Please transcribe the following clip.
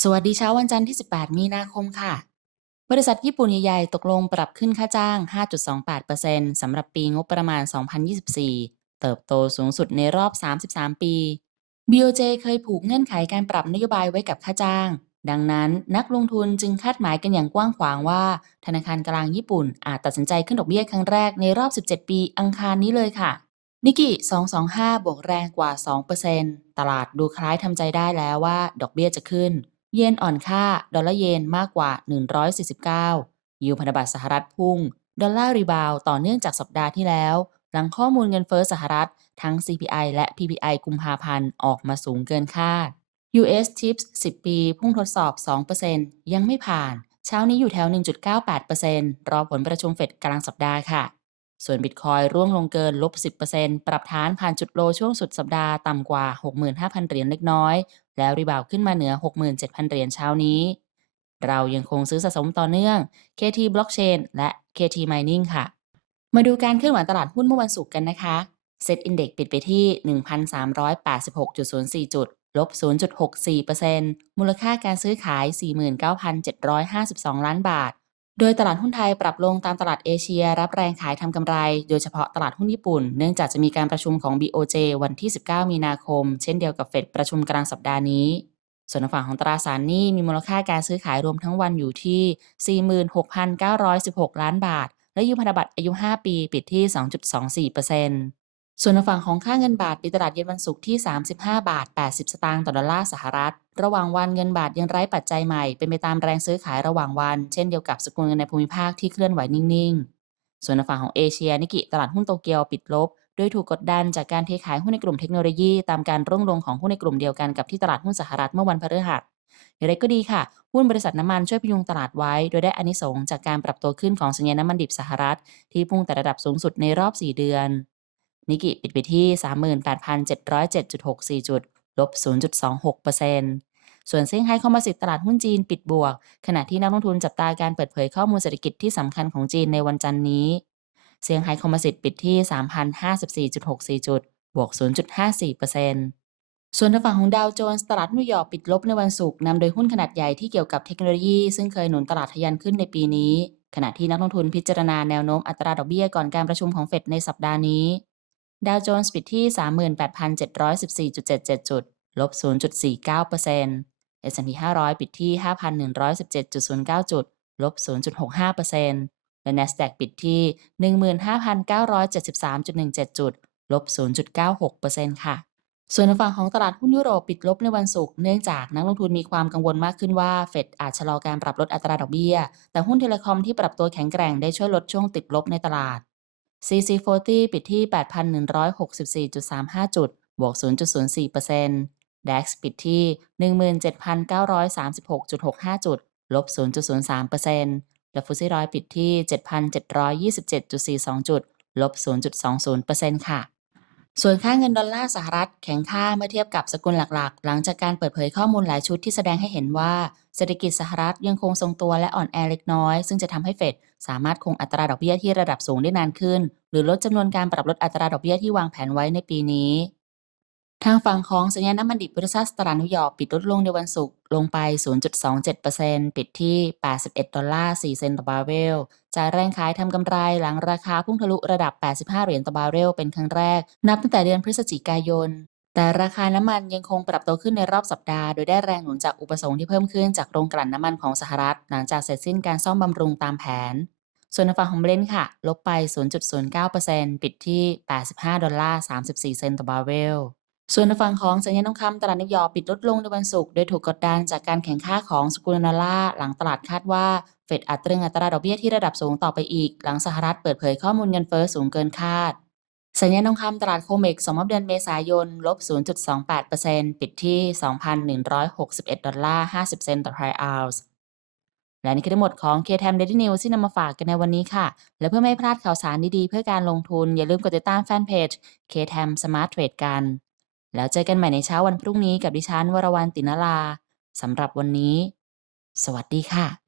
สวัสดีเช้าวันจันทร์ที่ 18 มีนาคมค่ะ บริษัทญี่ปุ่นใหญ่ๆ ตกลงปรับขึ้นค่าจ้าง 5.28%สำหรับปีงบประมาณ 2024 เติบโตสูงสุดในรอบ 33 ปี BOJ เคยผูกเงื่อนไขการปรับนโยบายไว้กับค่าจ้าง ดังนั้นนักลงทุนจึงคาดหมายกันอย่างกว้างขวางว่า ธนาคารกลางญี่ปุ่นอาจตัดสินใจขึ้นดอกเบี้ยครั้งแรกในรอบ 17 ปีอังคารนี้เลยค่ะนิกกิ225 บวกแรงกว่า 2%ตลาดดูคล้ายทำใจได้แล้วว่า ดอกเบี้ยจะขึ้น เยนอ่อนค่า ดอลลาร์เยนมากกว่า 149 ยิวพันธบัตรสหรัฐพุ่ง ดอลลาร์รีบาวต่อเนื่องจากสัปดาห์ที่แล้ว หลังข้อมูลเงินเฟ้อสหรัฐ ทั้ง CPI และ PPI กุมภาพันธ์ออกมาสูงเกินคาด US TIPS 10 ปี พุ่งทดสอบ 2%ยังไม่ผ่าน เช้านี้อยู่แถว 1.98%รอผลประชุมเฟดกลางสัปดาห์ค่ะ ส่วนบิตคอยร่วงลงเกินลบ 10%ปรับฐานผ่านจุดโลช่วงสุดสัปดาห์ต่ำกว่า 65,000 เหรียญเล็กน้อย แล้วรีบาวขึ้นมาเหนือ 67,000 เหรียญเช้านี้ เรายังคงซื้อสะสมต่อเนื่อง KT Blockchain และ KT Mining ค่ะ มาดูการเคลื่อนไหวตลาดหุ้นเมื่อวันศุกร์กันนะคะ Set Index ปิดไปที่ 1,386.04 จุด ลบ 0.64%มูลค่าการซื้อขาย 49,752 ล้านบาท โดยตลาดหุ้นไทยปรับลงตามตลาดเอเชีย รับแรงขายทำกำไร โดยเฉพาะตลาดหุ้นญี่ปุ่น เนื่องจากจะมีการประชุมของ BOJ วันที่ 19 มีนาคม เช่นเดียวกับเฟดประชุมกลางสัปดาห์นี้ ส่วนฝั่งของตราสารหนี้มีมูลค่าการซื้อขายรวมทั้งวันอยู่ที่ 46,916 ล้านบาท และยูพันธบัตรอายุ 5 ปีปิดที่ 2.24%ส่วน ทางฝั่งของค่าเงินบาทปิดตลาดเย็นวันศุกร์ที่ 35 บาท 80 สตางค์ต่อดอลลาร์สหรัฐ ระหว่างวันเงินบาทยังไร้ปัจจัยใหม่ เป็นไปตามแรงซื้อขายระหว่างวัน เช่นเดียวกับสกุลเงินในภูมิภาคที่เคลื่อนไหวนิ่ง ๆ ส่วนฝั่งของเอเชียนิกิตลาดหุ้นโตเกียวปิดลบโดยถูกกดดันจากการเทขายหุ้นในกลุ่มเทคโนโลยี ตามการร่วงลงของหุ้นในกลุ่มเดียวกันกับที่ตลาดหุ้นสหรัฐเมื่อวันพฤหัสอย่างไรก็ดีค่ะ หุ้นบริษัทน้ำมันช่วยพยุงตลาดไว้ โดยได้อานิสงส์จากการปรับตัวขึ้นของสัญญาณน้ำมันดิบสหรัฐ ที่พุ่งแต่ระดับสูงสุดในรอบ 4 เดือน นิกิปิดไปที่ 38,707.64 จุด ลบ 0.26%ส่วนเซี่ยงไฮ้คอมโพสิตตลาดหุ้นจีนปิดบวก ขณะที่นักลงทุนจับตาการเปิดเผยข้อมูลเศรษฐกิจที่สำคัญของจีนในวันจันนี้ เซี่ยงไฮ้คอมโพสิตปิดที่ 3,054.64 จุด บวก 0.54%ส่วนทางฝั่งของดาวโจนส์ตลาดนิวยอร์กปิดลบในวันศุกร์นำโดยหุ้นขนาดใหญ่ที่เกี่ยวกับเทคโนโลยี ซึ่งเคยหนุนตลาดทะยานขึ้นในปีนี้ ขณะที่นักลงทุนพิจารณาแนวโน้มอัตราดอกเบี้ยก่อนการประชุมของเฟดในสัปดาห์นี้ ดาวโจนส์ปิดที่ 38,714.77 จุด ลบ 0.49% S&P 500 ปิดที่ 5,117.09 จุด ลบ 0.65%และ NASDAQ ปิดที่ 15,973.17 จุด ลบ 0.96%ค่ะ ส่วนฝั่งของตลาดหุ้นยุโรปปิดลบในวันศุกร์เนื่องจากนักลงทุนมีความกังวลมากขึ้นว่าเฟดอาจชะลอการปรับลดอัตราดอกเบี้ย แต่หุ้นเทเลคอมที่ปรับตัวแข็งแกร่งได้ช่วยลดช่วงติดลบในตลาด CC40 ปิดที่ 8,164.35 จุด บวก 0.04% DAX ปิดที่ 17,936.65 จุด ลบ 0.03%และฟุตซี่ร้อยปิดที่ 7,727.42 จุด ลบ 0.20%ค่ะ ส่วนค่าเงินดอลลาร์สหรัฐแข็งค่าเมื่อเทียบกับสกุลหลักๆ หลังจากการเปิดเผยข้อมูลหลายชุดที่แสดงให้เห็นว่า เศรษฐกิจสหรัฐยังคงทรงตัวและอ่อนแอเล็กน้อย ซึ่งจะทำให้เฟดสามารถคงอัตราดอกเบี้ยที่ระดับสูงได้นานขึ้น หรือลดจำนวนการปรับลดอัตราดอกเบี้ยที่วางแผนไว้ในปีนี้ ทางฝั่งของสัญญาณน้ำมันดิบบริษัทตลาดนิวยอร์กปิดลดลงในวันศุกร์ลงไป 0.27%ปิดที่ 81 ดอลลาร์ 4 เซนต์ต่อบาร์เรลจากแรงขายทำกำไรหลังราคาพุ่งทะลุระดับ 85 เหรียญต่อบาร์เรลเป็นครั้งแรก นับตั้งแต่เดือนพฤศจิกายน แต่ราคาน้ำมันยังคงปรับตัวขึ้นในรอบสัปดาห์ โดยได้แรงหนุนจากอุปสงค์ที่เพิ่มขึ้นจากโรงกลั่นน้ำมันของสหรัฐ หลังจากเสร็จสิ้นการซ่อมบำรุงตามแผน ส่วนในฝั่งของเบรนท์ค่ะ ลบไป 0.09%ปิดที่ 85 ดอลลาร์ 34 เซนต์ต่อบาร์เรล ส่วนในฝั่งของสัญญาณทองคำตลาดนิวยอร์กปิดลดลงในวันศุกร์โดยถูกกดดันจากการแข่งข้าของสกุลดอลลาหลังตลาดคาดว่าเฟดอาจตรึงอัตราดอกเบี้ยที่ระดับสูงต่อไปอีก หลังสหรัฐเปิดเผยข้อมูลเงินเฟ้อสูงเกินคาด สัญญาณทองคำตลาดโคเมกสองรอบเดือนเมษายนลบ 0.28%ปิดที่ 2,161 ดอลลาร์ 50 เซนต์ต่อทรัลออนซ์และนี่คือทั้งหมดของ KTM Daily News ที่นำมาฝากกันในวันนี้ค่ะ และเพื่อไม่พลาดข่าวสารดีๆ เพื่อการลงทุนอย่าลืมกดติดตามแฟนเพจ KTM Smart Trade กัน แล้วเจอกันใหม่ในเช้าวันพรุ่งนี้กับดิฉันวรวรรณตินลาสำหรับวันนี้ สวัสดีค่ะ